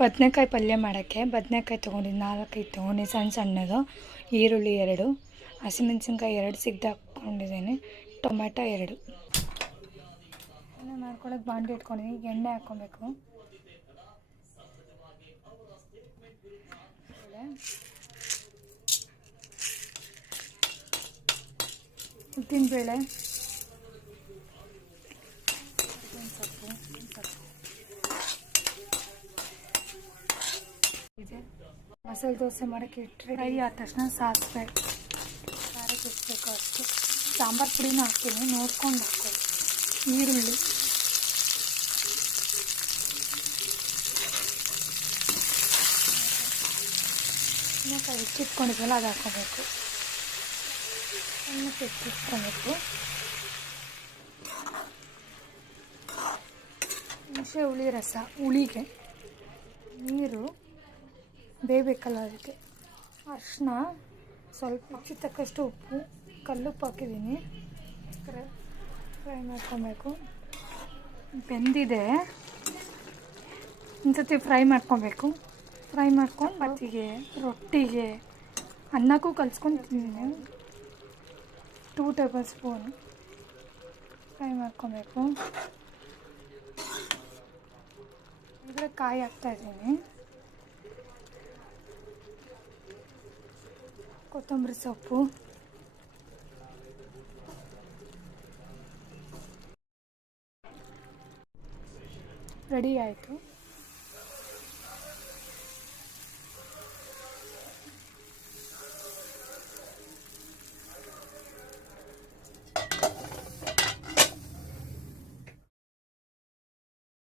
ಬದನೆಕಾಯಿ ಪಲ್ಯ ಮಾಡೋಕ್ಕೆ ಬದನೆಕಾಯಿ ತೊಗೊಂಡಿದ್ದು 4-5 ತೊಗೊಂಡು ಸಣ್ಣದು, ಈರುಳ್ಳಿ 2, ಹಸಿಮೆಣಸಿನ್ಕಾಯಿ 2 ಸಿಗ್ದು ಹಾಕ್ಕೊಂಡಿದ್ದೀನಿ, ಟೊಮೆಟೊ 2. ಎಣ್ಣೆ ಮಾಡ್ಕೊಳ್ಳೋಕೆ ಬಾಂಡ್ಲಿ ಇಟ್ಕೊಂಡಿದ್ದೀನಿ. ಈಗ ಎಣ್ಣೆ ಹಾಕ್ಕೊಬೇಕು. ಉದ್ದಿನಬೇಳೆ, ಸೊಪ್ಪು ಇದೆ. ಮಸಾಲೆ ದೋಸೆ ಮಾಡೋಕ್ಕೆ ಇಟ್ಟರೆ ಫ್ರೈ ಆದ ತಕ್ಷಣ ಸಾಸಿವೆ, ಖಾರಕ್ಕೆ ಎಷ್ಟು ಬೇಕೋ ಅಷ್ಟು, ಸಾಂಬಾರು ಪುಡಿನೂ ಹಾಕ್ತೀನಿ, ನೋಡ್ಕೊಂಡು ಹಾಕ್ಕೊಳ್ಳಿ. ಈರುಳ್ಳಿ, ಮೆಣಸಿನ್ಕಾಯಿ ಹೆಚ್ಚಿಟ್ಕೊಂಡಿದ್ವಲ್ಲ ಅದು ಹಾಕ್ಕೋಬೇಕು. ಸಣ್ಣಕ್ಕೆ ಹೆಚ್ಚಿಟ್ಕೊಬೇಕು. ಹುಣಸೆ ಹುಳಿ ರಸ, ಹುಳಿಗೆ ನೀರು ಬೇಯಬೇಕಲ್ಲ ಅದಕ್ಕೆ. ಅರಿಶಿನ ಸ್ವಲ್ಪ, ರುಚಿಗೆ ತಕ್ಕಷ್ಟು ಉಪ್ಪು, ಕಲ್ಲುಪ್ಪು ಹಾಕಿದ್ದೀನಿ. ಫ್ರೈ ಮಾಡ್ಕೊಬೇಕು. ಬೆಂದಿದೆ, ಒಂದ್ಸತಿ ಫ್ರೈ ಮಾಡ್ಕೊಬೇಕು. ಫ್ರೈ ಮಾಡ್ಕೊಂಡು ಚಪಾತಿಗೆ, ರೊಟ್ಟಿಗೆ, ಅನ್ನಕ್ಕೂ ಕಲ್ಸ್ಕೊಂಡು ತಿಂತೀನಿ. 2 ಟೇಬಲ್ ಸ್ಪೂನ್ ಫ್ರೈ ಮಾಡ್ಕೊಬೇಕು. ಈಗ ಕಾಯಿ ಹಾಕ್ತಾಯಿದ್ದೀನಿ, ಕೊತ್ತಂಬರಿ ಸೊಪ್ಪು, ರೆಡಿ ಆಯಿತು.